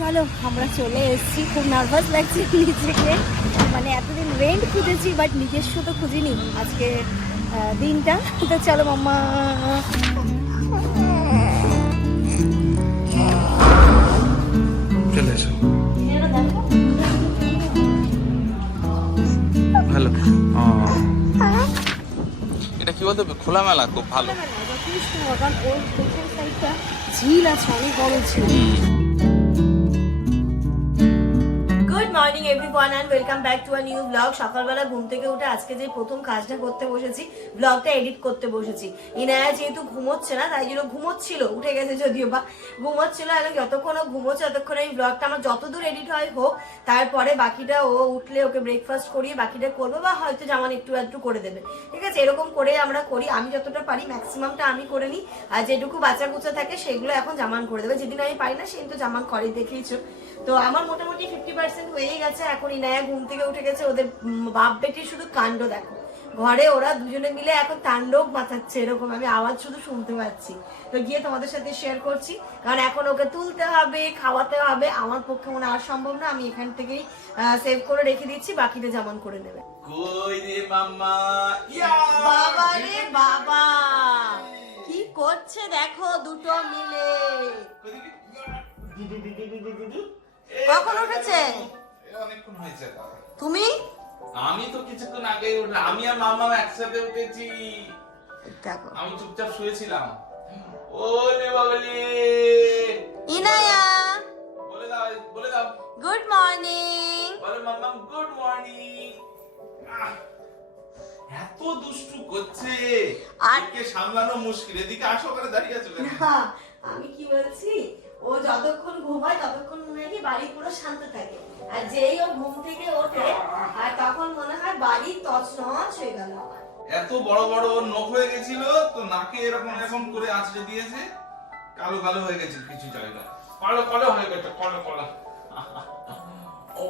চলো আমরা চলে এসেছি। খুব নার্ভাস লাগছে নিজেকে। মানে এতদিন রেন্ট খুঁজেছি বাট নিজস্ব তো খুঁজিনি আজকে দিনটা। তো চলো মাম্মা। চলে এসো। ভালো। এটা কি বলতো? খোলামেলা খুব ভালো। ঝিল আছে অনেক বড় ঝিল morning everyone and welcome back to a new blog সকালবেলা ঘুম থেকে উঠে আজকে যে প্রথম কাজটা করতে বসেছি ব্লগটা এডিট করতে বসেছি। ইনায়া যেহেতু ঘুমোচ্ছে না, তাই জন্য ঘুমোচ্ছিল, উঠে গেছে যদিও বা ঘুমোচ্ছিল। এবং যতক্ষণ ও ঘুমোচ্ছে, ততক্ষণ এই ব্লগটা আমার যতদূর এডিট হয় হোক, তারপরে বাকিটা ও উঠলে ওকে ব্রেকফাস্ট করিয়ে বাকিটা করব বা হয়তো জামান একটু একটু করে দেবে। ঠিক আছে, এরকম করে আমরা করি। আমি যতটা পারি ম্যাক্সিমামটা আমি করে নিই। আর যেটুকু বাচ্চা কুচা থাকে, সেগুলো এখন জামান করে দেবে। যেদিন আমি পারি না, সেদিন তো জামান করে দেখিয়েছো তো আমার মোটামুটি ফিফটি পার্সেন্ট হয়েই গেছে এখন ইনায়া ঘুম থেকে উঠে গেছে ওদের বাপ বেটির শুধু কাণ্ড দেখো। ঘরে ওরা দুজনে মিলে এখন তাণ্ডব মাথাচ্ছে এরকম আমি আওয়াজ শুধু শুনতে পাচ্ছি। তো গিয়ে তোমাদের সাথে শেয়ার করছি কারণ এখন ওকে তুলতে হবে খাওয়াতে হবে আমার পক্ষে মনে আর সম্ভব না আমি এখান থেকেই সেভ করে রেখে দিচ্ছি বাকিটা যেমন করে নেবে। ইয়া! বাবা রে বাবা! কি করছে দেখো দুটো মিলে। কখন উঠেছে? অনেকক্ষণ হয়েছে তুমি? আমি তো কিছুক্ষণ আগে উঠলাম। আমি আর মাম্মা একসাথে উঠেছি। দেখো। আমি চুপচাপ শুয়েছিলাম। ও রে ইনায়া! বলে দাও বলে দাও। গুড মর্নিং বলে মাম্মা গুড মর্নিং এত দুষ্টু করছে। আর- একে সামলানো মুশকিল। এদিকে আসো করে দাঁড়িয়ে আছো? আমি কি বলছি? ও যতক্ষণ ঘুমায় ততক্ষণ মনে হয় বাড়ি পুরো শান্ত থাকে। আর যেই ও ঘুম থেকে ওঠে আর তখন মনে হয় বাড়ি তছনছ হয়ে গেল আমার। এত বড় বড় ওর নখ হয়ে গেছিল তো নাকে এরকম এরকম করে আঁচড়ে দিয়েছে কালো কালো হয়ে গেছে কিছু জায়গা কালো কালো হয়ে গেছে কালো কালো। ও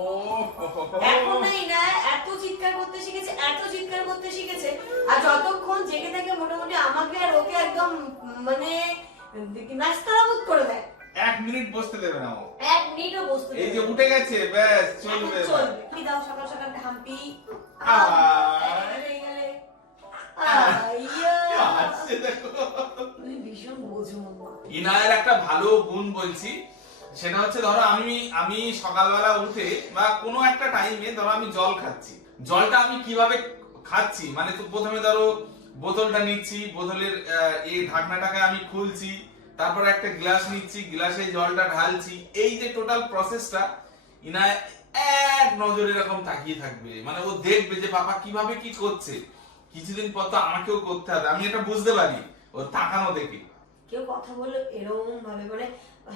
হো, হো, হো। এখন নাই না এত চিৎকার করতে শিখেছে এত চিৎকার করতে শিখেছে আর যতক্ষণ জেগে থাকে মোটামুটি আমাকে আর ওকে একদম মানে নাস্তারাবুত করে দেয়। এক মিনিট বসতে দেবে না ও। এক মিনিটও বসতে এই যে উঠে গেছে ব্যাস চলবে চলবে। কি দাও সকাল সকাল মাম্মা। ইনায়ের একটা ভালো গুণ বলছি সেটা হচ্ছে ধরো আমি আমি সকালবেলা উঠে বা কোনো একটা টাইমে ধরো আমি জল খাচ্ছি। জলটা আমি কীভাবে খাচ্ছি? মানে তো প্রথমে ধরো বোতলটা নিচ্ছি বোতলের এই ঢাকনাটাকে আমি খুলছি তারপরে একটা গ্লাস নিচ্ছি গ্লাসে জলটা ঢালছি। এই যে টোটাল প্রসেসটা ইনায় এক নজরে এরকম তাকিয়ে থাকবে। মানে ও দেখবে যে বাবা কীভাবে কি করছে। কিছুদিন পর তো আমাকেও করতে হবে। আমি এটা বুঝতে পারি। ওর তাকানো দেখে। কেউ কথা বলে এরকম ভাবে মানে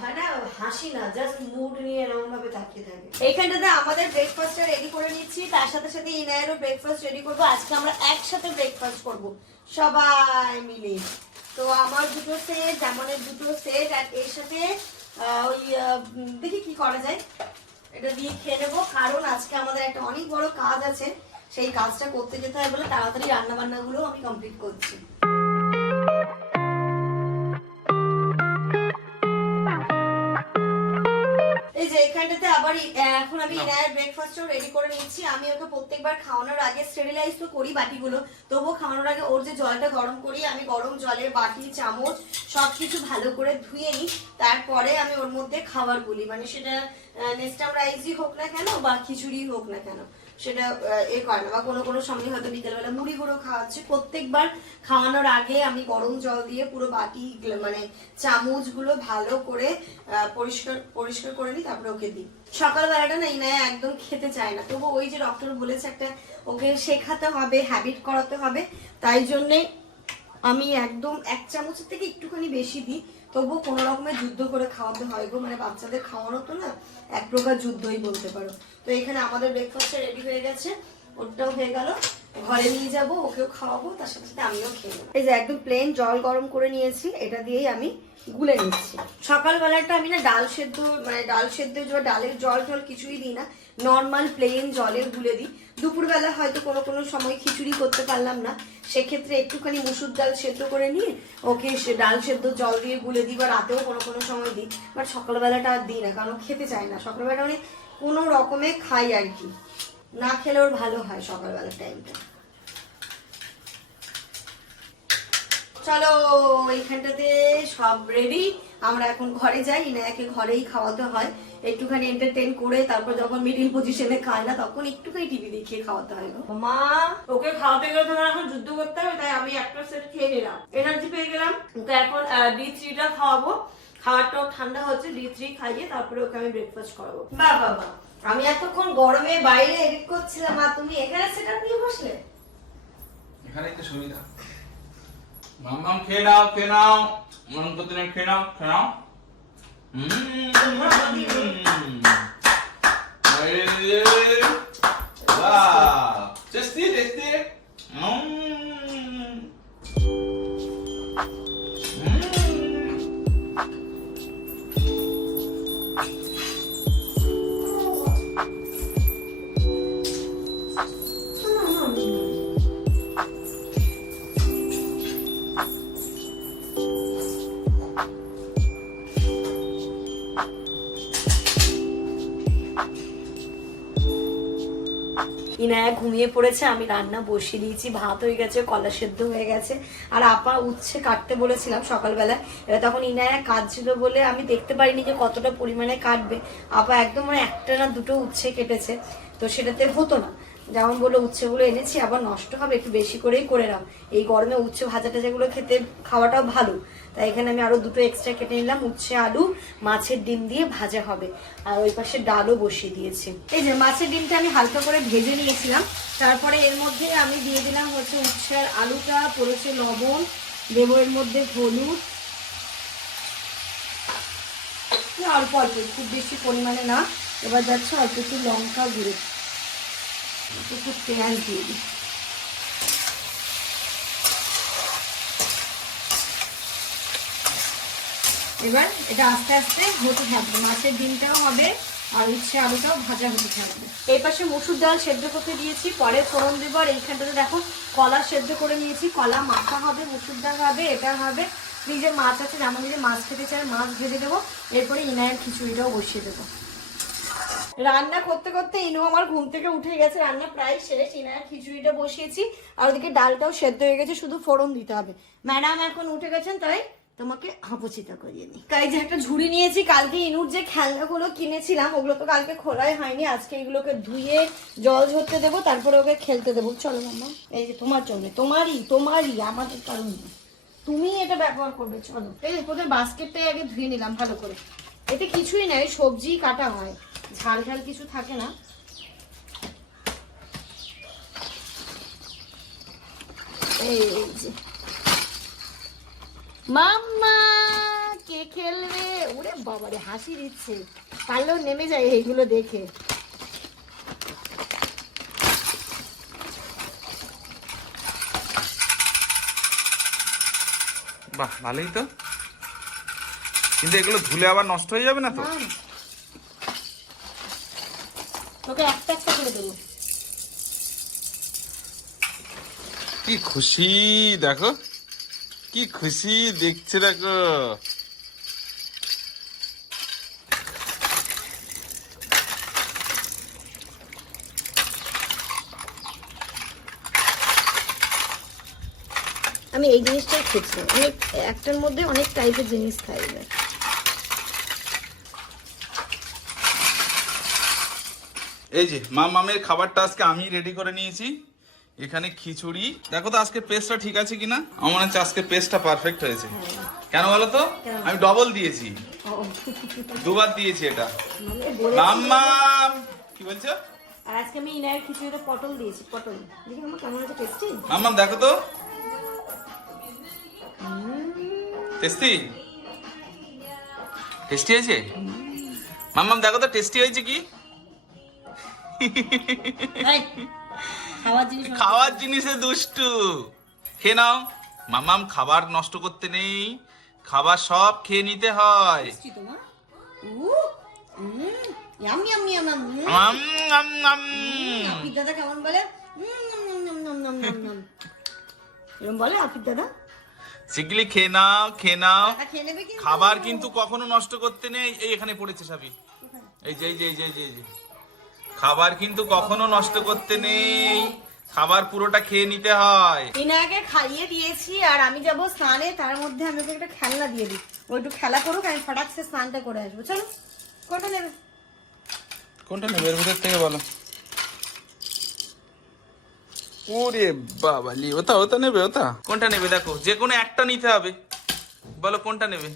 হয় না হাসি না জাস্ট মুড নিয়ে এরকম ভাবে তাকিয়ে থাকে। এইখানটাতে আমাদের ব্রেকফাস্টটা রেডি করে নিচ্ছি। তার সাথে সাথে ইনায়েরও ব্রেকফাস্ট রেডি করব। আজকে আমরা একসাথে ব্রেকফাস্ট করব। সবাই মিলে। তো আমার দুটো সেট জামানের দুটো সেট আর এর সাথে ওই দেখি কি করা যায়। এটা দিয়ে খেয়ে নেব। কারণ আজকে আমাদের একটা অনেক বড় কাজ আছে। সেই কাজটা করতে যেতে হয় বলে তাড়াতাড়ি রান্না বান্নাগুলো আমি কমপ্লিট করছি। ই- এখন আমি ইনায়ের ব্রেকফাস্টও রেডি করে নিচ্ছি। আমি ওকে প্রত্যেকবার খাওয়ানোর আগে স্টেরিলাইজ তো করি বাটিগুলো। তবুও খাওয়ানোর আগে ওর যে জলটা গরম করি আমি গরম জলের বাটি চামচ সবকিছু ভালো করে ধুয়ে নিই। তারপরে আমি ওর মধ্যে খাবার গুলি মানে সেটা নেস্টাম রাইসই হোক না কেন বা খিচুড়ি হোক না কেন। সেটা এ করে না। বা কোনো কোনো সময় হয়তো বিকেলবেলা মুড়ি গুঁড়ো খাওয়াচ্ছে। প্রত্যেকবার খাওয়ানোর আগে আমি গরম জল দিয়ে পুরো বাটি মানে চামচগুলো ভালো করে পরিষ্কার পরিষ্কার করে নিই, তারপরে ওকে দিই। সকালবেলাটা না এই ইনায়া একদম খেতে চায় না। তবু ওই যে ডক্টর বলেছে একটা, ওকে শেখাতে হবে হ্যাবিট করাতে হবে। তাই জন্যে আমি একদম এক চামচের থেকে একটুখানি বেশি দিই, তবুও কোনো রকমের যুদ্ধ করে খাওয়াতে হয় গো। মানে বাচ্চাদের খাওয়ানো তো না, এক প্রকার যুদ্ধই বলতে পারো। তো এখানে আমাদের ব্রেকফাস্টটা রেডি হয়ে গেছে ওটাও হয়ে গেল। ঘরে নিয়ে যাব ওকেও খাওয়াবো তার সাথে সাথে আমিও খেয়ে নেব। এই যে একদম প্লেন জল গরম করে নিয়েছি এটা দিয়েই আমি গুলে নিচ্ছি। সকালবেলাটা আমি না ডাল সেদ্ধ মানে ডাল সেদ্ধ ডালের জল টল কিছুই দিই না নর্মাল প্লেন জলের গুলে দিই। দুপুরবেলা হয়তো কোনো কোনো সময় খিচুড়ি করতে পারলাম না সেক্ষেত্রে একটুখানি মুসুর ডাল সেদ্ধ করে নিয়ে ওকে সে ডাল সেদ্ধ জল দিয়ে গুলে দিই বা রাতেও কোনো কোনো সময় দিই বাট সকালবেলাটা আর দিই না কারণ খেতে চায় না। সকালবেলাটা মানে কোনো রকমে খাই আর কি। না খেলে ওর ভালো হয় সকালবেলার টাইমটা চলো এইখানটাতে সব রেডি আমরা এখন ঘরে যাই ইনায়াকে ঘরেই খাওয়াতে হয়। একটুখানি এন্টারটেন করে তারপর যখন মিডিল পজিশনে খায় না তখন একটুখানি টিভি দেখিয়ে খাওয়াতে হয় মা ওকে খাওয়াতে গেলে তোমার এখন যুদ্ধ করতে হবে তাই আমি একটা সেট খেয়ে নিলাম। এনার্জি পেয়ে গেলাম। ওকে এখন ডি থ্রিটা খাওয়াবো। খাবারটাও ঠান্ডা হচ্ছে ডি থ্রি খাইয়ে তারপরে ওকে আমি ব্রেকফাস্ট করাবো। বা বাহ। আমি এতক্ষণ গরমে বাইরে এডিট করছিলাম আর তুমি এখানে সেটআপ নিয়ে বসলে? এখানেই তো সুবিধা। মাম মাম খেয়ে নাও খেয়ে নাও। অনন্ত দিনে খেয়ে নাও খেয়ে নাও। টেস্টি টেস্টি ঘুমিয়ে পড়েছে, আমি রান্না বসিয়ে দিয়েছি, ভাত হয়ে গেছে, কলা সেদ্ধ হয়ে গেছে। আর আপা উচ্ছে কাটতে বলেছিলাম সকালবেলা এবার তখন ইনায়া কাটছিল বলে আমি দেখতে পারিনি যে কতটা পরিমাণে কাটবে। আপা একদম মানে একটা না দুটো উচ্ছে কেটেছে, তো সেটাতে হতো না। যেমন বলল, উচ্ছেগুলো এনেছি, আবার নষ্ট হবে, একটু বেশি করেই করে নাও। এই গরমে উচ্ছে ভাজা টাজাগুলো খেতে খাওয়াটাও ভালো। তাই এখানে আমি আরও দুটো এক্সট্রা কেটে নিলাম, উচ্ছে, আলু, মাছের ডিম দিয়ে ভাজা হবে। আর ওই পাশে ডালও বসিয়ে দিয়েছি। এই যে মাছের ডিমটা আমি হালকা করে ভেজে নিয়েছিলাম, তারপরে এর মধ্যে আমি দিয়ে দিলাম হচ্ছে উচ্ছে আর আলুটা, পড়েছে লবণ, দেবো এর মধ্যে হলুদ। অল্প অল্প, খুব বেশি পরিমাণে না। এবার যাচ্ছে অল্প একটু লঙ্কা গুঁড়ো, একটু পেঁয়াজ দিয়ে দিই এবার এটা আস্তে আস্তে হতে থাকবে। মাছের ডিমটাও হবে, আর উচ্ছে আলুটাও ভাজা হতে থাকবে। এই পাশে মুসুর ডাল সেদ্ধ করতে দিয়েছি, পরে ফোড়ন দেবো, আর এইখানটাতে দেখো কলা সেদ্ধ করে নিয়েছি। কলা মাথা হবে, মুসুর ডাল হবে, এটা হবে। ফ্রিজে মাছ আছে, যেমন যদি মাছ খেতে চায়, মাছ ভেজে দেবো। এরপরে ইনায়ের খিচুড়িটাও বসিয়ে দেবো। রান্না করতে করতে ইনু আমার ঘুম থেকে উঠে গেছে, রান্না প্রায় শেষ। ইনায়ের খিচুড়িটা বসিয়েছি, আর ওদিকে ডালটাও সেদ্ধ হয়ে গেছে, শুধু ফোড়ন দিতে হবে। ম্যাডাম এখন উঠে গেছেন, তাই তোমাকে হাঁপুচিতা করিয়ে নিই। তাই যে একটা ঝুড়ি নিয়েছি। কালকে ইনুর যে খেলনাগুলো কিনেছিলাম, ওগুলো তো কালকে খোলাই হয়নি। আজকে এগুলোকে ধুয়ে জল ঝরতে দেবো, তারপরে ওকে খেলতে দেবো। চলো মামা এই যে তোমার জন্য, তোমারই তোমারই, আমাদের কারণ না। তুমি এটা ব্যবহার করবে, চলো। এই প্রথমে বাস্কেটটাই আগে ধুয়ে নিলাম ভালো করে। এতে কিছুই নাই সবজি কাটা হয়। ঝাল ঝাল কিছু থাকে না। এই যে। মাম্মা কে খেলবে? ওরে বাবারে হাসি দিচ্ছে। পারলেও নেমে যায় এইগুলো দেখে। বাহ ভালোই তো। কিন্তু এগুলো ধুলে আবার নষ্ট হয়ে যাবে না তো। তোকে একটা একটা করে দেবো। কি খুশি দেখো। কি খুশি দেখছে দেখো। আমি এই জিনিসটাই খুঁজছি। অনেক একটার মধ্যে অনেক টাইপের জিনিস থাকবে। এই যে মা মামের খাবারটা আজকে আমি রেডি করে নিয়েছি। এখানে খিচুড়ি। দেখো তো আজকে পেস্টটা ঠিক আছে কিনা? আমার মনে হচ্ছে আজকে পেস্টটা পারফেক্ট হয়েছে। কেন বলো তো? আমি ডবল দিয়েছি। দুবার দিয়েছি এটা। মাম্মাম কি বলছো? আর আজকে আমি ইনায়ের খিচুড়িতে পটল দিয়েছি পটল। দেখি আমার কেমন আছে টেস্টি মাম্মাম দেখো তো। টেস্টি টেস্টি হয়েছে? মাম্মাম দেখো তো টেস্টি হয়েছে কি? খাওয়ার জিনিস খাওয়ার জিনিসে দুষ্টু। খেয়ে নাও। মামাম খাবার নষ্ট করতে নেই। খাবার সব খেয়ে নিতে হয়। দাদা কেমন বলে। এরকম বলে খেয়ে নাও খেয়ে নাও। খাবার কিন্তু কখনো নষ্ট করতে নেই। এই এখানে পড়েছে সাবি। এই যে এই যে এই যে এই যে, এই যে। খাবার কিন্তু কখনো নষ্ট করতে নেই। খাবার পুরোটা খেয়ে নিতে হয়। ইনাকে খাইয়ে দিয়েছি আর আমি যাব স্নানে তার মধ্যে আমি ওকে একটা খেলনা দিয়ে দিই। ও একটু খেলা করুক আমি ফটাক সে স্নানটা করে আসব। চলো কোনটা নেবে? কোনটা নেবে? এর ভিতর থেকে বলো। ওরে বাবালি ওটা ওটা নেবে ওটা কোনটা নেবে দেখো যে কোনো একটা নিতে হবে। বলো কোনটা নেবে?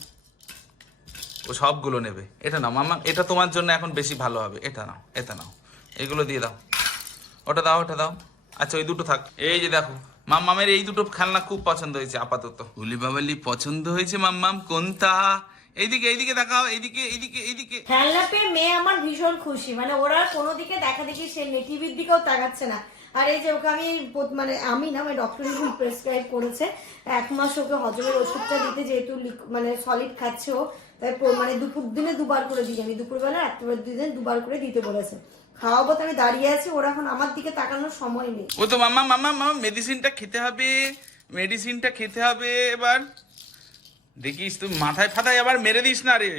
ও সবগুলো নেবে। এটা নাও মামা এটা তোমার জন্য এখন বেশি ভালো হবে। এটা নাও এটা নাও। এগুলো দিয়ে দাও। ওটা দাও ওটা দাও। আচ্ছা ওই দুটো থাক। এই যে দেখো মাম্মামের এই দুটো খেলনা খুব পছন্দ হয়েছে আপাতত। উলি বাবালি পছন্দ হয়েছে মাম্মাম। কোনটা? এইদিকে এইদিকে দেখাও এইদিকে এইদিকে এইদিকে। খেলনা পেয়ে মেয়ে আমার ভীষণ খুশি। মানে ওরা কোনো দিকে দেখা দেখি সে নেই টিভির দিকেও তাকাচ্ছে না। আর এই যে ওকে আমি মানে আমি না আমার ডক্টর প্রেসক্রাইব করেছে। এক মাস ওকে হজমের ওষুধটা দিতে যেহেতু মানে সলিড খাচ্ছে ও তাই মানে দুপুর দিনে দুবার করে দিই আমি দুপুরবেলা রাত্রিবেলা দিনে দুবার করে দিতে বলেছে। খাওয়াবো তো আমি দাঁড়িয়ে আছি ওরা এখন আমার দিকে তাকানোর সময় নেই। ও তো মামা মামা মামা মেডিসিনটা খেতে হবে মেডিসিনটা খেতে হবে এবার। দেখিস তুই মাথায় ফাথায় আবার মেরে দিস না রে।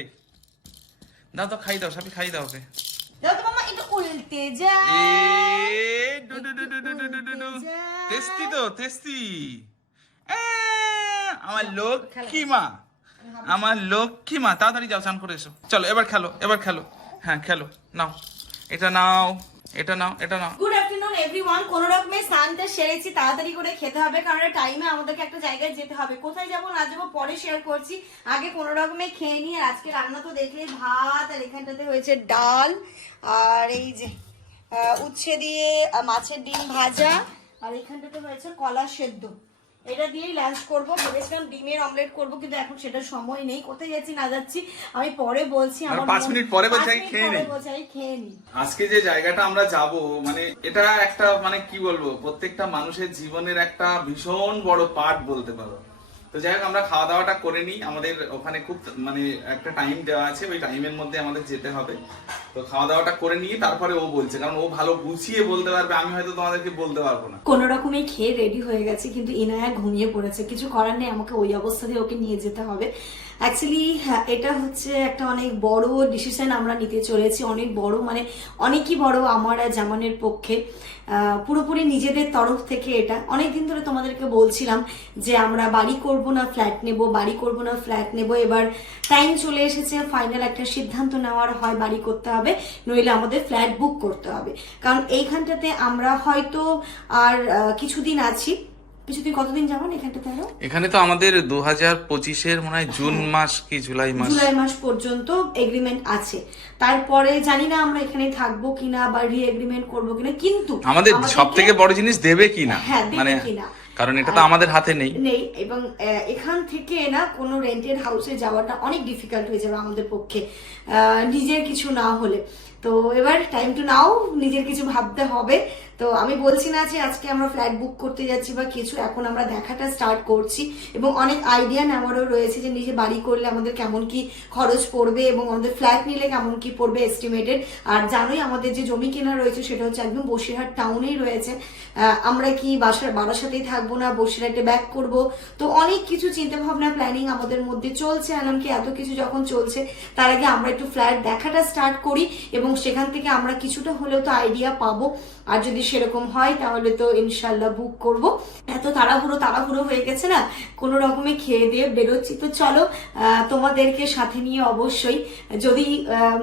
দাও তো খাই দাও সবই খাই দাও ওকে। দাও তো মামা একটু উল্টে যা। তেস্তি তো তেস্তি আমার লক্ষ্মী মা। আমার লক্ষ্মী মা। তাড়াতাড়ি যাও স্নান করে এসো। চলো এবার খেলো এবার খেলো। হ্যাঁ খেলো। নাও। এটা নাও এটা নাও এটা নাও। গুড আফটারনুন এভরিওয়ান কোন রকমে স্নানটা সেরেছি, তাড়াতাড়ি করে খেতে হবে, কারণ টাইমে আমাদেরকে একটা জায়গায় যেতে হবে। কোথায় যাব না যাব পরে শেয়ার করছি। আগে কোন রকমে খেয়ে নিয়ে আজকে রান্না তো দেখলে ভাত আর এখানটাতে হয়েছে ডাল আর এই যে উচ্ছে দিয়ে মাছের ডিম ভাজা আর এখানটাতে হয়েছে কলা সেদ্ধ। এটা দিয়েই লাঞ্চ করব। ভেবেছিলাম ডিমের অমলেট করব কিন্তু এখন সেটা সময় নেই। কোথায় যাচ্ছি না যাচ্ছি আমি পরে বলছি আমার পাঁচ মিনিট পরে বলছি, আমি খেয়ে পরে নিই। বলছি, আমি খেয়ে নিই আজকে যে জায়গাটা আমরা যাব মানে এটা একটা মানে কি বলব প্রত্যেকটা মানুষের জীবনের একটা ভীষণ বড় পার্ট বলতে পারো। তো যাই হোক আমরা খাওয়া দাওয়াটা করে নিই। আমাদের ওখানে খুব মানে একটা টাইম দেওয়া আছে ওই টাইমের মধ্যে আমাদের যেতে হবে। তো খাওয়া দাওয়াটা করে নিয়ে তারপরে ও বলছে, কারণ ও ভালো গুছিয়ে বলতে পারবে, আমি হয়তো তোমাদেরকে বলতে পারব না। কোনো রকমে খেয়ে রেডি হয়ে গেছে, কিন্তু ইনায়া ঘুমিয়ে পড়েছে। কিছু করার নেই, আমাকে ওই অবস্থাতে ওকে নিয়ে যেতে হবে। অ্যাকচুয়ালি এটা হচ্ছে একটা অনেক বড় ডিসিশন আমরা নিতে চলেছি। অনেক বড় মানে অনেকই বড় আমার জামানের পক্ষে। পুরোপুরি নিজেদের তরফ থেকে এটা। অনেক দিন ধরে তোমাদেরকে বলছিলাম যে আমরা বাড়ি করব না ফ্ল্যাট নেব, বাড়ি করব না ফ্ল্যাট নেব। এবার টাইম চলে এসেছে ফাইনাল একটা সিদ্ধান্ত নেওয়ার, হয় বাড়ি করতে হবে, নইলে আমাদের ফ্ল্যাট বুক করতে হবে। কারণ এইখানটাতে আমরা হয়তো আর কিছুদিন আছি। কিছুদিন কতদিন যাবেন এখানটাতে আরও এখানে তো আমাদের দু হাজার পঁচিশের মনে হয় জুন মাস কি জুলাই মাস? জুলাই মাস পর্যন্ত এগ্রিমেন্ট আছে। তারপরে জানি না আমরা এখানে থাকব কিনা বা রি এগ্রিমেন্ট করব কিনা কিন্তু আমাদের সব থেকে বড় জিনিস দেবে কি না হ্যাঁ, দেবে মানে কিনা। কারণ এটা তো আমাদের হাতে নেই। নেই এবং এখান থেকে না কোনো রেন্টেড হাউসে যাওয়াটা অনেক ডিফিকাল্ট হয়ে যাবে আমাদের পক্ষে। নিজের কিছু না হলে। তো এবার টাইম টু নাও নিজের কিছু ভাবতে হবে। তো আমি বলছি না যে আজকে আমরা ফ্ল্যাট বুক করতে যাচ্ছি বা কিছু, এখন আমরা দেখাটা স্টার্ট করছি এবং অনেক আইডিয়া নেওয়ারও রয়েছে যে নিজে বাড়ি করলে আমাদের কেমন কি খরচ পড়বে এবং আমাদের ফ্ল্যাট নিলে কেমন কি পড়বে এস্টিমেটেড আর জানোই আমাদের যে জমি কেনা রয়েছে সেটা হচ্ছে একদম বসিরহাট টাউনেই রয়েছে। আমরা কি বাসার বারাসাতেই থাকব না, বসিরহাটে ব্যাক করব? তো অনেক কিছু চিন্তা ভাবনা প্ল্যানিং আমাদের মধ্যে চলছে এমনকি এত কিছু যখন চলছে, তার আগে আমরা একটু ফ্ল্যাট দেখাটা স্টার্ট করি এবং সেখান থেকে আমরা কিছুটা হলেও তো আইডিয়া পাবো। আর যদি সেরকম হয়, তাহলে তো ইনশাল্লাহ বুক করব। এত তাড়াহুড়ো তাড়াহুড়ো হয়ে গেছে না? কোনো রকমে খেয়ে দিয়ে বেরোচ্ছি। তো চলো তোমাদেরকে সাথে নিয়ে অবশ্যই যদি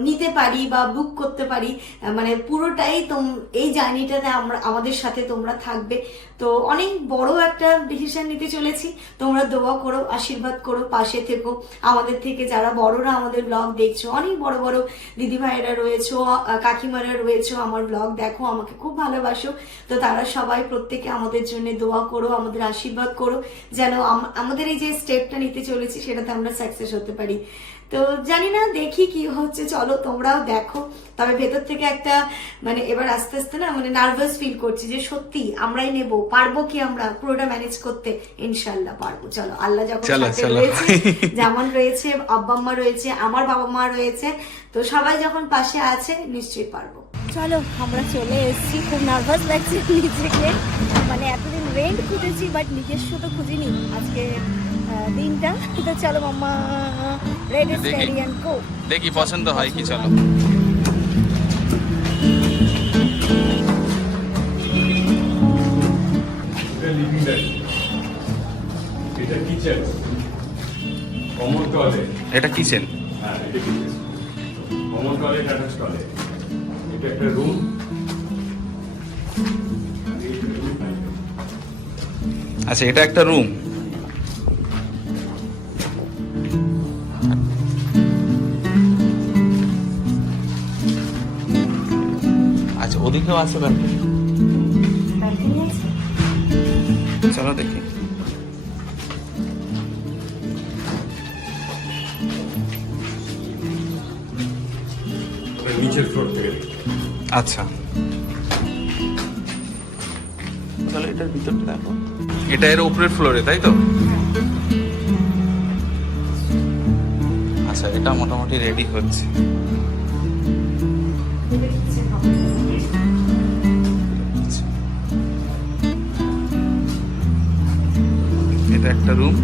নিতে পারি বা বুক করতে পারি মানে পুরোটাই তোম, এই জার্নিটাতে আমরা, আমাদের সাথে তোমরা থাকবে। তো অনেক বড় একটা ডিসিশন নিতে চলেছি। তোমরা দোয়া করো, আশীর্বাদ করো, পাশে থেকো। আমাদের থেকে যারা বড়রা আমাদের ব্লগ দেখছ, অনেক বড় বড় দিদি ভাইয়েরা রয়েছো কাকিমারা রয়েছো আমার ব্লগ দেখো, আমাকে খুব ভালোবাসো। তো তারা সবাই প্রত্যেকে আমাদের জন্য দোয়া করো, আমাদের আশীর্বাদ করো, যেন আম- আমাদের এই যে স্টেপটা নিতে চলেছি, সেটাতে আমরা সাকসেস হতে পারি। তো জানি না দেখি কি হচ্ছে চলো তোমরাও দেখো। তবে ভেতর থেকে একটা মানে এবার আস্তে আস্তে না মানে নার্ভাস ফিল করছি যে সত্যি আমরাই নেব পারব কি আমরা? পুরোটা ম্যানেজ করতে ইনশাল্লাহ পারব। চলো আল্লাহ যখন সাথে রয়েছে যেমন রয়েছে আব্বা আম্মা রয়েছে আমার বাবা মা রয়েছে তো সবাই যখন পাশে আছে নিশ্চয়ই পারব। চলো আমরা চলে এসেছি। খুব নার্ভাস লাগছে নিজেকে। মানে এতদিন রেন্ট খুঁজেছি বাট নিজস্ব তো খুঁজিনি আজকে আহ, দিনটা। তো চলো মাম্মা। দেখি। দেখি পছন্দ হয় কি চলো। এটা কিচেন হ্যাঁ এটা কিচেন এটা একটা রুম আচ্ছা এটা একটা রুম আছে ব্যালকনি চলো দেখি। নিচের ফ্লোর থেকে। আচ্ছা। তাহলে এটার ভিতরটা দেখো। এটা এর উপরের ফ্লোরে তাই তো? আচ্ছা এটা মোটামুটি রেডি হচ্ছে। একটা রুম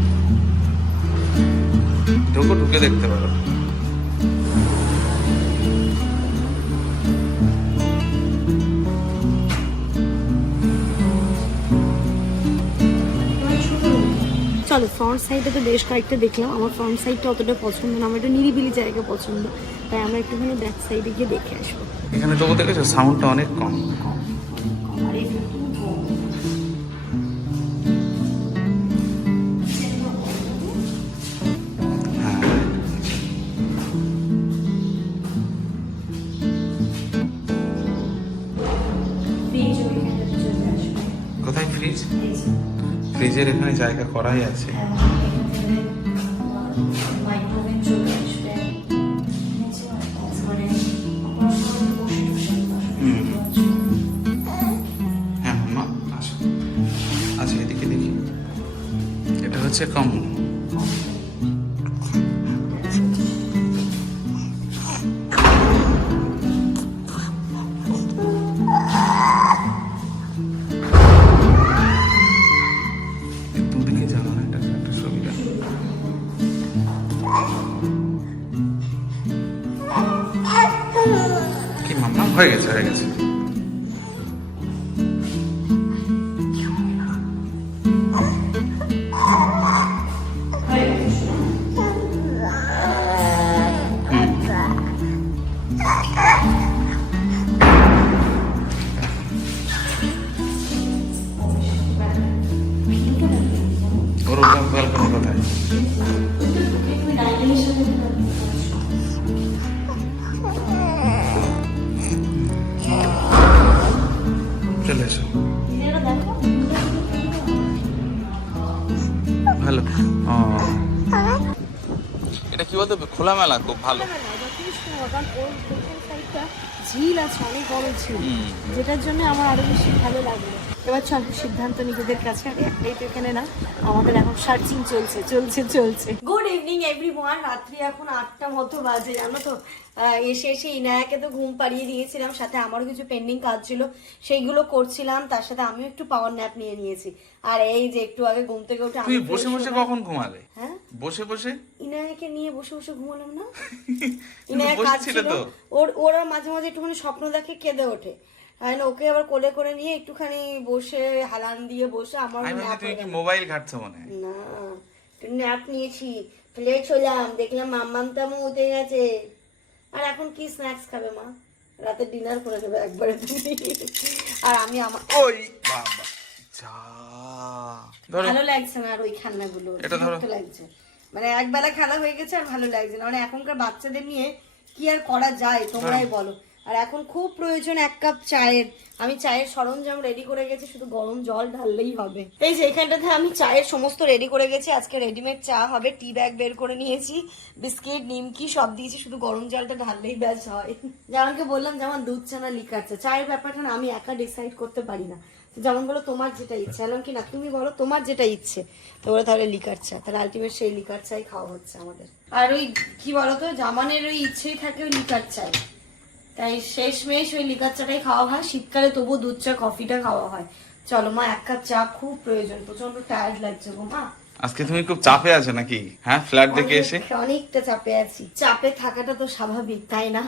ঢুকো ঢুকে দেখতে পারো। চলো ফ্রন্ট সাইডে তো বেশ কয়েকটা দেখলাম। আমার ফ্রন্ট সাইডটা অতটা পছন্দ না আমার একটা নিরিবিলি জায়গা পছন্দ। তাই আমরা একটুখানি ব্যাক সাইডে গিয়ে দেখে আসব। এখানে তবু দেখেছ? সাউন্ডটা অনেক কম। ফ্রিজের এখানে জায়গা করাই আছে। হ্যাঁ আসো। আচ্ছা এদিকে দেখি। এটা হচ্ছে কমন হয়ে গেছে হয়ে গেছে। খোলামেলা খুব ভালো। পেছন সাইডটা ঝিল আছে অনেক বড় ঝিল। যেটার জন্য আমার আরও বেশি ভালো লাগল এবার চল সিদ্ধান্ত নিজেদের কাছে। আর একটাই তো এখানে না আমাদের এখন সার্চিং চলছে চলছে চলছে। গুড ইভিনিং এভরিওয়ান রাত্রি এখন আটটা মতো বাজে জানো তো? এসে এসে ইনায়াকে তো ঘুম পাড়িয়ে দিয়েছিলাম সাথে আমারও কিছু পেন্ডিং কাজ ছিল। সেইগুলো করছিলাম তার সাথে আমিও একটু পাওয়ার ন্যাপ নিয়ে নিয়েছি। আর এই যে একটু আগে ঘুম থেকে উঠে তুই আমি বসে বসে কখন ঘুমালে? হ্যাঁ? বসে বসে? ইনায়াকে নিয়ে বসে বসে ঘুমালাম না? তুমি ইনায়া বসেছিলে কাঁদছিল। তো? ওর ওরা মাঝে মাঝে একটুখানি স্বপ্ন দেখে কেঁদে ওঠে। না ওকে আবার কোলে করে নিয়ে একটুখানি বসে হালান দিয়ে বসে আমার তুমি কি মোবাইল ঘাটছো মনে হয়? না ন্যাপ নিয়েছি প্লেট হলাম দেখলাম মাম্মাম তামু উঠে গেছে। আর এখন কি স্ন্যাক্স খাবে মা? রাতে ডিনার করে দেবে একবারে। আর আমি আমার ওই বাবা যা। ভালো লাগছে না আর ওই খান্নাগুলো এটা। লাগছে। মানে একবেলা খেলা হয়ে গেছে আর ভালো লাগছে না। মানে এখনকার বাচ্চাদের নিয়ে কি আর করা যায় তোমরাই বলো। আর এখন খুব প্রয়োজন এক কাপ চায়ের। আমি চায়ের সরঞ্জাম রেডি করে গেছি শুধু গরম জল ঢাললেই হবে। এই যে এখানটাতে আমি চায়ের সমস্ত রেডি করে গেছি। আজকে রেডিমেড চা হবে টি ব্যাগ বের করে নিয়েছি বিস্কিট নিমকি সব দিয়েছি শুধু গরম জলটা ঢাললেই ব্যাস হয়। যেমনকে বললাম যেমন দুধ চা না লিকার চা। চায়ের ব্যাপারটা না আমি একা ডিসাইড করতে পারি না। যেমন বলো তোমার যেটা ইচ্ছে। এমন কি না, তুমি বলো তোমার যেটা ইচ্ছে। তো বলো তাহলে লিকার চা তাহলে আলটিমেট সেই লিকার চাই খাওয়া হচ্ছে আমাদের। আর ওই কি বলো তো জামানের ওই ইচ্ছেই থাকে ওই লিকার চাই। তাই শেষমেশ ওই লিকার চাটাই খাওয়া হয়, শীতকালে তবুও দুধ চা, কফিটা খাওয়া হয়। চলো মা, এক কাপ চা খুব প্রয়োজন প্রচণ্ড টায়ার্ড লাগছে গো মা। আজকে তুমি খুব চাপে আছো নাকি? হ্যাঁ ফ্ল্যাট দেখে এসে? অনেকটা চাপে আছি। চাপে থাকাটা তো স্বাভাবিক তাই না?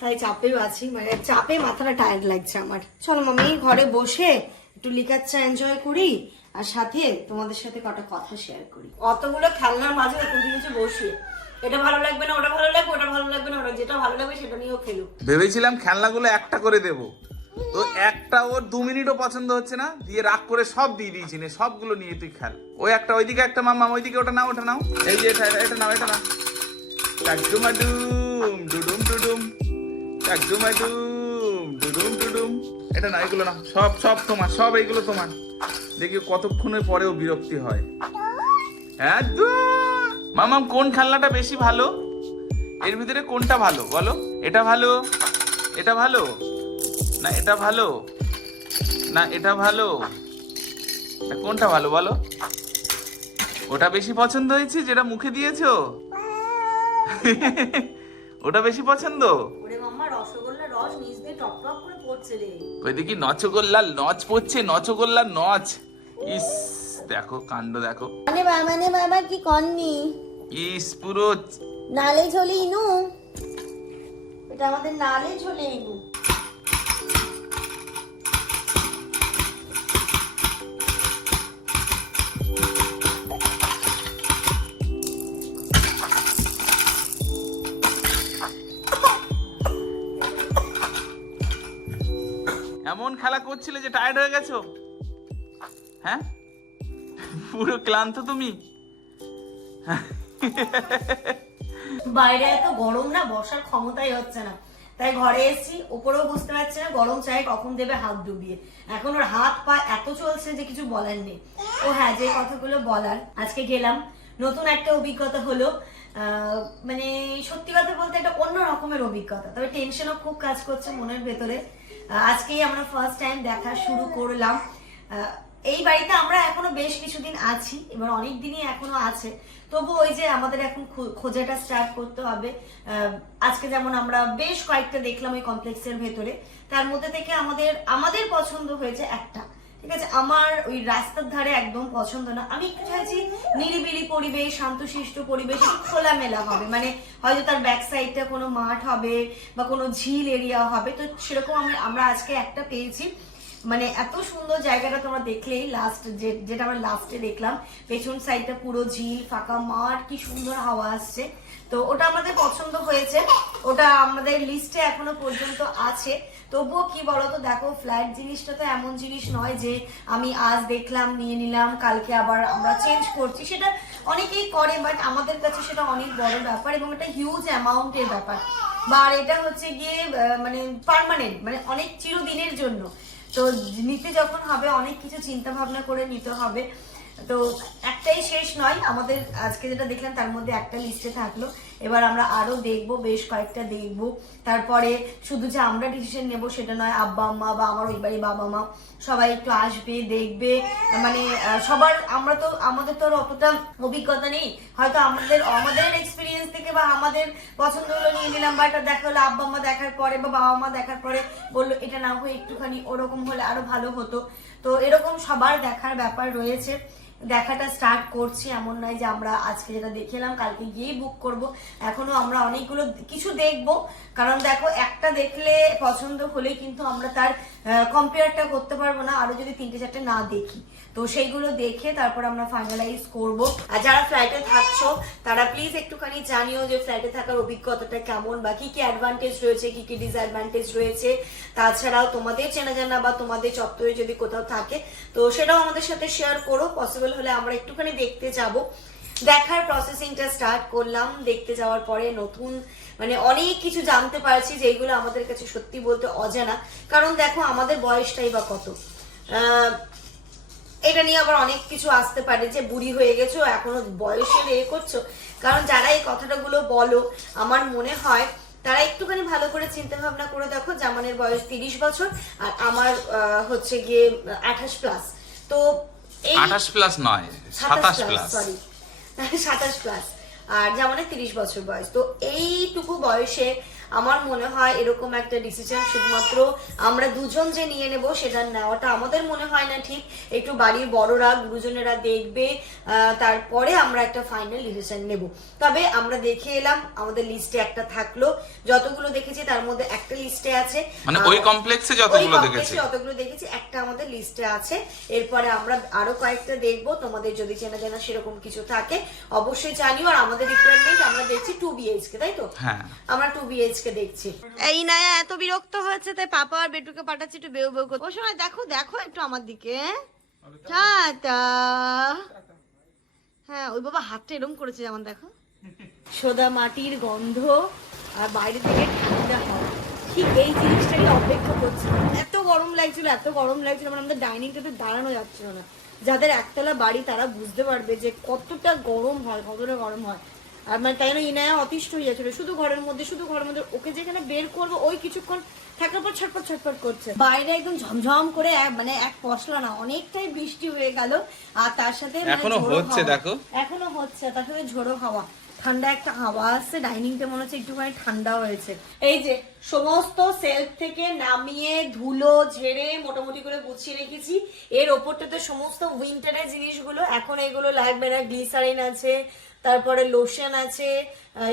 তাই চাপেও আছি মানে চাপে মাথাটা টায়ার্ড লাগছে আমার। চলো মামি ঘরে বসে একটু লিকার চা এনজয় করি আর সাথে তোমাদের সাথে কটা কথা শেয়ার করি। অতগুলো খেলনার মাঝে এখন কিছু বসে এটা ভালো লাগবে না ওটা ভালো লাগবে ওটা ভালো লাগবে না ওটা যেটা ভালো লাগবে সেটা নিয়েও খেলুক ভেবেছিলাম খেলনাগুলো একটা করে দেব। তো একটা ওর দু মিনিটও পছন্দ হচ্ছে না, দিয়ে রাগ করে সব দিয়ে দিয়েছি নে, সবগুলো নিয়ে তুই খেল। ওই একটা ওইদিকে, একটা মামা, ওইদিকে, ওটা নাও ওটা নাও। এই যে এটা এটা নাও এটা নাও। টাকডুমাডুম ডুডুম ডুডুম টাকডুমাডুম ডুডুম ডুডুম এটা না এগুলো না সব সব তোমার, সব এইগুলো তোমার। দেখি কতক্ষণের পরেও বিরক্তি হয়। হ্যাঁ মামাম, কোন খেলনাটা বেশি ভালো? এর ভিতরে কোনটা ভালো? বলো। এটা ভালো? এটা ভালো? না এটা ভালো। না এটা ভালো। কোনটা ভালো বলো? ওটা বেশি পছন্দ হয়েছে যেটা মুখে দিয়েছ? ওটা বেশি পছন্দ? ওরে মাম্মা রসগোল্লা রস নিচ দিয়ে টপ টপ করে পড়ছে রে। ওই দেখি নচগোল্লার নচ পড়ছে? নচগোল্লার নচ। ইস দেখো কাণ্ড দেখো। মানে বাবা মানে বাবা কি কননি? ইস পুরো নালে ঝোলে ইনু এটা আমাদের নালে ঝোলে ইনু করছিলে যে টায়ার্ড হয়ে গেছো? হ্যাঁ? পুরো ক্লান্ত তুমি? বাইরে এত গরম না বসার ক্ষমতাই হচ্ছে না। তাই ঘরে এসেছি, উপরেও বুঝতে পারছি না, গরম চায়ে কখন দেবে হাত ডুবিয়ে। এখন ওর হাত পা এত চলছে যে কিছু বলার নেই। ও হ্যাঁ যে কথাগুলো বলার, আজকে গেলাম। নতুন একটা অভিজ্ঞতা হলো মানে সত্যি কথা বলতে একটা অন্য রকমের অভিজ্ঞতা। তবে টেনশনও খুব কাজ করছে মনের ভেতরে। আজকেই আমরা ফার্স্ট টাইম দেখা শুরু করলাম। এই বাড়িতে আমরা এখনও বেশ কিছুদিন আছি, এবার অনেক দিনই এখনও আছে। তবু ওই যে আমাদের এখন খোঁজাটা স্টার্ট করতে হবে। আজকে যেমন আমরা বেশ কয়েকটা দেখলাম ওই কমপ্লেক্সের ভেতরে, তার মধ্যে থেকে আমাদের আমাদের পছন্দ হয়েছে একটা। ঠিক আছে? আমার ওই রাস্তার ধারে একদম পছন্দ না। আমি একটু চাইছি নিরিবিলি পরিবেশ, শান্তশিষ্ট পরিবেশ খোলামেলা হবে। মানে হয়তো তার ব্যাক সাইডটা কোনো মাঠ হবে বা কোনো ঝিল এরিয়া হবে। তো সেরকম আমরা আজকে একটা পেয়েছি। মানে এত সুন্দর জায়গাটা তোমরা দেখলেই লাস্ট যেটা আমরা লাস্টে দেখলাম, পেছন সাইডটা পুরো ঝিল, ফাঁকা মাঠ, কি সুন্দর হাওয়া আসছে। তো ওটা আমাদের পছন্দ হয়েছে, ওটা আমাদের লিস্টে এখনও পর্যন্ত আছে। তবুও কি বলতো, দেখো ফ্ল্যাট জিনিসটা তো এমন জিনিস নয় যে আমি আজ দেখলাম, নিয়ে নিলাম, কালকে আবার আমরা চেঞ্জ করছি। সেটা অনেকেই করে বাট আমাদের কাছে সেটা অনেক বড় ব্যাপার এবং এটা হিউজ অ্যামাউন্টের ব্যাপার। বা এটা হচ্ছে গিয়ে মানে পার্মানেন্ট মানে অনেক চিরদিনের জন্য। তো নিতে যখন হবে, অনেক কিছু চিন্তা ভাবনা করে নিতে হবে। তো একটাই শেষ নয়, আমাদের আজকে যেটা দেখলাম, তার মধ্যে একটা লিস্টে থাকল। এবার আমরা আরও দেখব, বেশ কয়েকটা দেখব। তারপরে শুধু যে আমরা ডিসিশন নেব সেটা নয়, আব্বা, আম্মা বা আমার ওই বাড়ি বাবা, মা সবাই একটু আসবে, দেখবে। মানে সবার, আমরা তো, আমাদের তো অতটা অভিজ্ঞতা নেই। হয়তো আমাদের আমাদের এক্সপিরিয়েন্স থেকে বা আমাদের পছন্দ হলো নিয়ে নিলাম বা এটা দেখা হলো আব্বা মা দেখার পরে বা বাবা, মা দেখার পরে বলল, এটা না হয়ে একটুখানি ওরকম হলে আরও ভালো হতো। তো এরকম সবার দেখার ব্যাপার রয়েছে। দেখাটা স্টার্ট করছি, এমন নয় যে আমরা আজকে যেটা দেখেলাম, কালকে গিয়েই বুক করব। এখনও আমরা অনেকগুলো কিছু দেখব। কারণ দেখো, একটা দেখলে পছন্দ হলে কিন্তু আমরা তার কম্পেয়ারটা করতে পারব না, আরও যদি তিনটে, চারটে না দেখি। তো সেইগুলো দেখে তারপর আমরা ফাইনালাইজ করব। আর যারা ফ্ল্যাটে থাকছো, তারা প্লিজ একটুখানি জানিও যে ফ্ল্যাটে থাকার অভিজ্ঞতাটা কেমন বা কি কি অ্যাডভান্টেজ রয়েছে, কি কি ডিসঅ্যাডভান্টেজ রয়েছে। তাছাড়াও তোমাদের চেনা জানা বা তোমাদের চত্বরে যদি কোথাও থাকে, তো সেটাও আমাদের সাথে শেয়ার করো। পসিবল হলে আমরা একটুখানি দেখতে যাব। দেখার প্রসেসিংটা স্টার্ট করলাম। দেখতে যাওয়ার পরে নতুন মানে অনেক কিছু জানতে পারছি যেগুলো আমাদের কাছে সত্যি বলতে অজানা। কারণ দেখো, আমাদের বয়সটাই বা কত? এটা নিয়ে আবার অনেক কিছু আসতে পারে যে বুড়ি হয়ে গেছো এখনও বয়সের এ করছ। কারণ যারা এই কথাটা গুলো বলো আমার মনে হয় তারা একটুখানি ভালো করে চিন্তা ভাবনা করে দেখো জামানের বয়স তিরিশ বছর আর আমার হচ্ছে গিয়ে আঠাশ প্লাস তো এই আঠাশ প্লাস নয় সাতাশ প্লাস সরি সাতাশ প্লাস আর জামানের তিরিশ বছর বয়স। তো এইটুকু বয়সে আমার মনে হয় এরকম একটা ডিসিশন শুধুমাত্র আমরা দুজন যে নিয়ে নেব সেটা নেওয়াটা আমাদের মনে হয় না ঠিক। একটু বাড়ির বড়রা গুরুজনেরা দেখবে তারপরে আমরা একটা ফাইনাল ডিসিশন নেব। তবে আমরা দেখে এলাম আমাদের লিস্টে একটা থাকল। যতগুলো দেখেছি তার মধ্যে একটা লিস্টে আছে। মানে ওই কমপ্লেক্সে যতগুলো দেখেছি? যতগুলো দেখেছি একটা আমাদের লিস্টে আছে। এরপরে আমরা আরও কয়েকটা দেখব। তোমাদের যদি চেনা জানা সেরকম কিছু থাকে অবশ্যই জানিও। আর আমাদের রিকোয়ারমেন্ট আমরা বিএইচকে তাই তো? হ্যাঁ। আমরা টু বিএইচকে দেখছি। এই নায়া এত বিরক্ত হয়েছে তাই পাপা আর বেটুকে পাঠাচ্ছি একটু বেউ বেউ করতে। ও সময় দেখো দেখো একটু আমার দিকে। টাটা। হ্যাঁ ওই বাবা হাতটা এরম করেছে যেমন দেখো। সোদা মাটির গন্ধ আর বাইরে থেকে ঠান্ডা হাওয়া। ঠিক এই জিনিসটাকে অপেক্ষা করছি। এত গরম লাগছিল এত গরম লাগছিল মানে আমাদের ডাইনিং টেবিল দাঁড়ানো যাচ্ছিল না। যাদের একতলা বাড়ি তারা বুঝতে পারবে যে কতটা গরম হয় কতটা গরম হয়। আর মানে তাই না ইনায়া অতিষ্ঠ যাচ্ছিল শুধু ঘরের মধ্যে শুধু ঘরের মধ্যে ওকে যেখানে বের করব ওই কিছুক্ষণ থাকার পর ছটপট ছটপট করছে বাইরে একদম ঝমঝম করে মানে এক পশলা না অনেকটাই বৃষ্টি হয়ে গেল আর তার সাথে মানে এখনও হচ্ছে। দেখো। এখনও হচ্ছে তার সাথে ঝোড়ো হাওয়া ঠান্ডা একটা হাওয়া আসছে ডাইনিংটা মনে হচ্ছে একটুখানি ঠান্ডা হয়েছে। এই যে, সমস্ত সেলফ থেকে নামিয়ে ধুলো ঝেড়ে মোটামুটি করে গুছিয়ে রেখেছি। এর ওপরটাতে সমস্ত উইন্টারের জিনিসগুলো, এখন এগুলো লাগবে না। গ্লিসারিন আছে, তারপরে লোশন আছে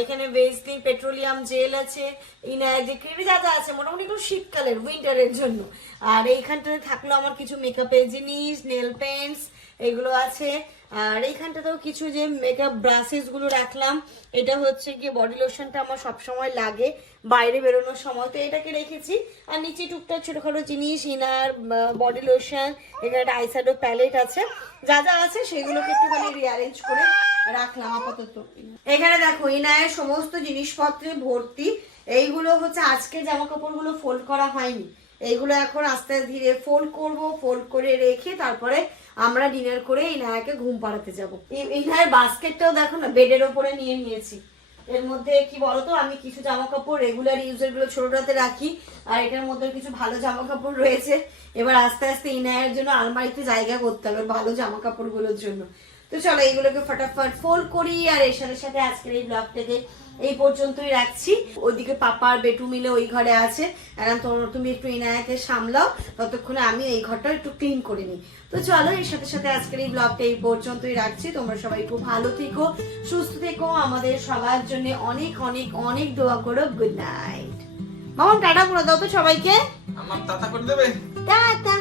এখানে ভেজলিন পেট্রোলিয়াম জেল আছে ইনার্জি ক্রিম যা যা আছে, মোটামুটি একটু শীতকালের উইন্টারের জন্য। আর এইখানটাতে থাকল আমার কিছু মেকআপের জিনিস নেল পেন্টস এগুলো আছে। আর এইখানটাতেও কিছু যে মেকআপ ব্রাশেসগুলো রাখলাম, এটা হচ্ছে গিয়ে বডি লোশনটা আমার সব সময় লাগে, বাইরে বেরোনোর সময়। তো এটাকে রেখেছি। আর নিচে টুকটাক ছোটখাটো জিনিস ইনার বডি লোশন এখানে একটা আইশ্যাডো প্যালেট আছে। যা যা আছে সেগুলোকে একটুখানি রিঅ্যারেঞ্জ করে রাখলাম আপাতত। এখানে দেখো ইনায়ের সমস্ত জিনিসপত্রে ভর্তি। এইগুলো হচ্ছে আজকে জামা কাপড়গুলো ফোল্ড করা হয়নি। এইগুলো এখন আস্তে ধীরে ফোল্ড করব ফোল্ড করে রেখে তারপরে আমরা ডিনার করে এই নায়াকে ঘুম পাড়াতে যাব। নায়ের বাস্কেটটাও দেখো না বেডের ওপরে নিয়ে নিয়েছি। এর মধ্যে কি বলতো, আমি কিছু জামা কাপড় রেগুলার ইউজেরগুলো ছোটটাতে রাখি, আর এটার মধ্যে কিছু ভালো জামা কাপড় রয়েছে। এবার আস্তে আস্তে ইনায়ের জন্য আলমারিতে জায়গা করতে হবে ভালো জামা কাপড়গুলোর জন্য। তো চলো এইগুলোকে ফটাফট ফোল্ড করি আর এর সাথে সাথে আজকের এই ব্লগটাকে এই পর্যন্তই রাখছি। ওইদিকে পাপা আর বেটু মিলে ওই ঘরে আছে। এখন তোমরা তুমি একটু ইনায়াকে সামলাও ততক্ষণে আমি এই ঘরটা একটু ক্লিন করে নিই। তো চলো এর সাথে সাথে আজকের এই ব্লগটা এই পর্যন্তই রাখছি। তোমরা সবাই খুব ভালো থেকো সুস্থ থেকো। আমাদের সবার জন্য অনেক অনেক অনেক দোয়া করো। গুড নাইট মামা টাটা করে দাও তো সবাইকে। আমার তাতা করে দেবে? টাটা।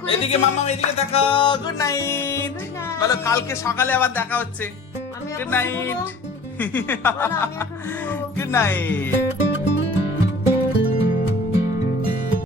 করে এদিকে মাম্মা এদিকে দেখা গুড নাইট. বলো কালকে সকালে আবার দেখা হচ্ছে। Good night. Good night